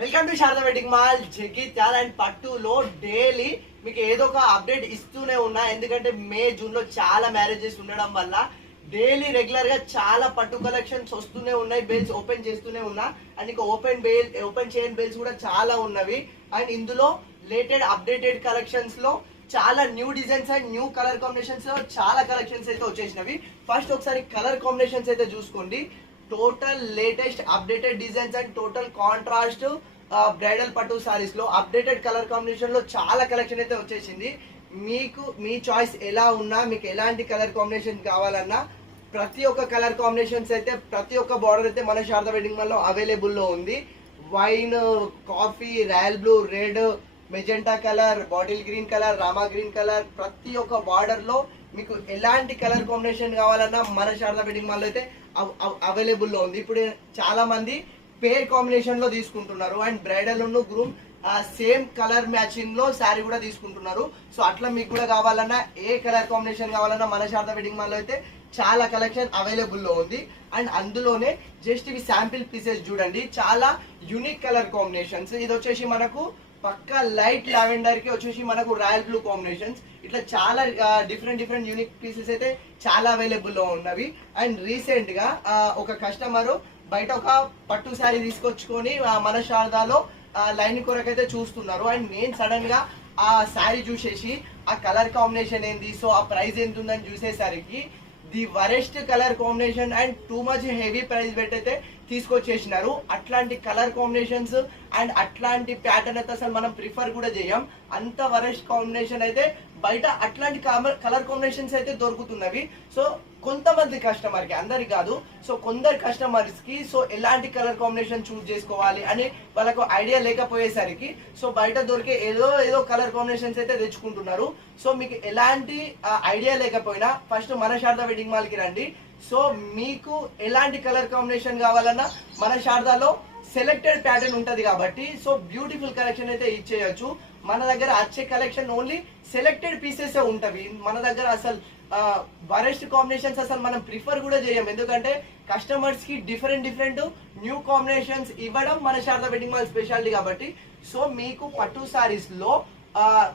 Welcome to Sharada wedding mall Jagtial and పట్టులో daily మీకు ఏదో ఒక అప్డేట్ ఇస్తూనే ఉన్నా. ఎందుకంటే మే జూన్ లో చాలా మ్యారేజెస్ ఉండడం వల్ల డైలీ రెగ్యులర్ గా చాలా పట్టు కలెక్షన్స్ వస్తూనే ఉన్నాయి. బేల్స్ ఓపెన్ చేస్తూనే ఉన్నా అండ్ ఇంకా ఓపెన్ చేయని బేల్స్ కూడా చాలా ఉన్నవి. అండ్ ఇందులో లేటెడ్ అప్డేటెడ్ కలెక్షన్స్ లో చాలా new designs and new colour combinations లో చాలా కలెక్షన్స్ అయితే వచ్చేసినవి. ఫస్ట్ ఒకసారి కలర్ కాంబినేషన్స్ అయితే చూసుకోండి. Total latest updated designs and total contrast bridal పట్టు సారీస్ లో అప్డేటెడ్ కలర్ కాంబినేషన్ లో చాలా కలెక్షన్ అయితే వచ్చేసింది. మీకు మీ చాయిస్ ఎలా ఉన్నా, మీకు ఎలాంటి కలర్ కాంబినేషన్ కావాలన్నా ప్రతి ఒక్క కలర్ కాంబినేషన్స్ అయితే ప్రతి ఒక్క బార్డర్ అయితే మన శారదా వెడ్డింగ్ మాల్ లో అవైలబుల్ లో ఉంది. Wine, coffee, royal blue, red, magenta colour, bottle green colour, Rama green colour, ప్రతి ఒక్క బార్డర్ లో మీకు ఎలాంటి కలర్ కాంబినేషన్ కావాలన్నా మన శారదా వెడ్డింగ్ మాల్ లో అయితే అవైలబుల్ లో ఉంది. ఇప్పుడు చాలా మంది పేర్ కాంబినేషన్ లో తీసుకుంటున్నారు and bridal groom same colour matching లో శారీ కూడా తీసుకుంటున్నారు. సో అట్లా మీకు కూడా కావాలన్నా ఏ కలర్ కాంబినేషన్ కావాలన్నా మన శారదా వెడ్డింగ్ మాల్ లో అయితే చాలా కలెక్షన్ అవైలబుల్ లో ఉంది. అండ్ అందులోనే జస్ట్ ఇవి శాంపిల్ పీసెస్ చూడండి, చాలా యూనిక్ కలర్ కాంబినేషన్స్. ఇది వచ్చేసి మనకు పక్కా లైట్ లావెండర్ కి వచ్చేసి మనకు రాయల్ బ్లూ కాంబినేషన్స్, ఇట్లా చాలా డిఫరెంట్ యూనిక్ పీసెస్ అయితే చాలా అవైలబుల్ లో ఉన్నవి. అండ్ రీసెంట్ గా ఒక కస్టమర్ బయట ఒక పట్టు శారీ తీసుకొచ్చుకొని మన శారదాలో లైన్ కొరకైతే చూస్తున్నారు. అండ్ నేను సడన్ గా ఆ శారీ చూసేసి ఆ కలర్ కాంబినేషన్ ఏంది, సో ఆ ప్రైస్ ఎంత ఉందని చూసేసరికి the worst colour combination and too much heavy price పెట్టయితే తీసుకొచ్చేసినారు. అట్లాంటి కలర్ కాంబినేషన్స్ అండ్ అట్లాంటి ప్యాటర్న్ అయితే అసలు మనం ప్రిఫర్ కూడా చేయం. అంత వరెస్ట్ కాంబినేషన్ అయితే బయట అట్లాంటి కలర్ కాంబినేషన్స్ అయితే దొరుకుతున్నవి. సో కొంతమంది కస్టమర్ కి, అందరికి కాదు, సో కొందరు కస్టమర్స్ కి సో ఎలాంటి కలర్ కాంబినేషన్ చూస్ చేసుకోవాలి అని వాళ్ళకు ఐడియా లేకపోయేసరికి సో బయట దొరికే ఏదో కలర్ కాంబినేషన్స్ అయితే తెచ్చుకుంటున్నారు. సో మీకు ఎలాంటి ఐడియా లేకపోయినా ఫస్ట్ మన శారదా వెడ్డింగ్ మాల్ కి రండి. సో మీకు ఎలాంటి కలర్ కాంబినేషన్ కావాలన్నా మన శారదాలో సెలెక్టెడ్ ప్యాటర్న్ ఉంటది కాబట్టి సో బ్యూటిఫుల్ కలెక్షన్ అయితే ఇచ్చేయచ్చు. మన దగ్గర వచ్చే కలెక్షన్ ఓన్లీ సెలెక్టెడ్ పీసెస్ ఉంటవి. మన దగ్గర అసలు వరెస్ట్ కాంబినేషన్స్ అసలు మనం ప్రిఫర్ కూడా చేయం. ఎందుకంటే కస్టమర్స్ కి డిఫరెంట్ న్యూ కాంబినేషన్స్ ఇవ్వడం మన శారదా వెడ్డింగ్ మాల్ స్పెషాలిటీ కాబట్టి సో మీకు పట్టు సారీస్ లో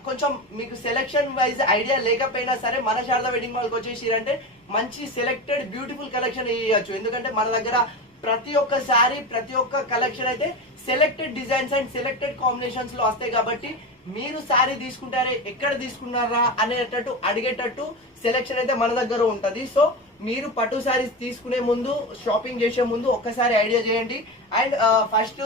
కొంచెం మీకు సెలెక్షన్ వైజ్ ఐడియా లేకపోయినా సరే మన శారదా వెడ్డింగ్ మాల్కి వచ్చేసిరంటే మంచి సెలెక్టెడ్ బ్యూటిఫుల్ కలెక్షన్ ఇవ్వచ్చు. ఎందుకంటే మన దగ్గర ప్రతి ఒక్క శారీ, ప్రతి ఒక్క కలెక్షన్ అయితే selected designs and selected combinations లో వస్తాయి కాబట్టి మీరు శారీ తీసుకుంటారే ఎక్కడ తీసుకున్నారా అనేటట్టు అడిగేటట్టు సెలెక్షన్ అయితే మన దగ్గర ఉంటది. సో మీరు పట్టు శారీస్ తీసుకునే ముందు, షాపింగ్ చేసే ముందు ఒక్కసారి ఐడియా చేయండి. And first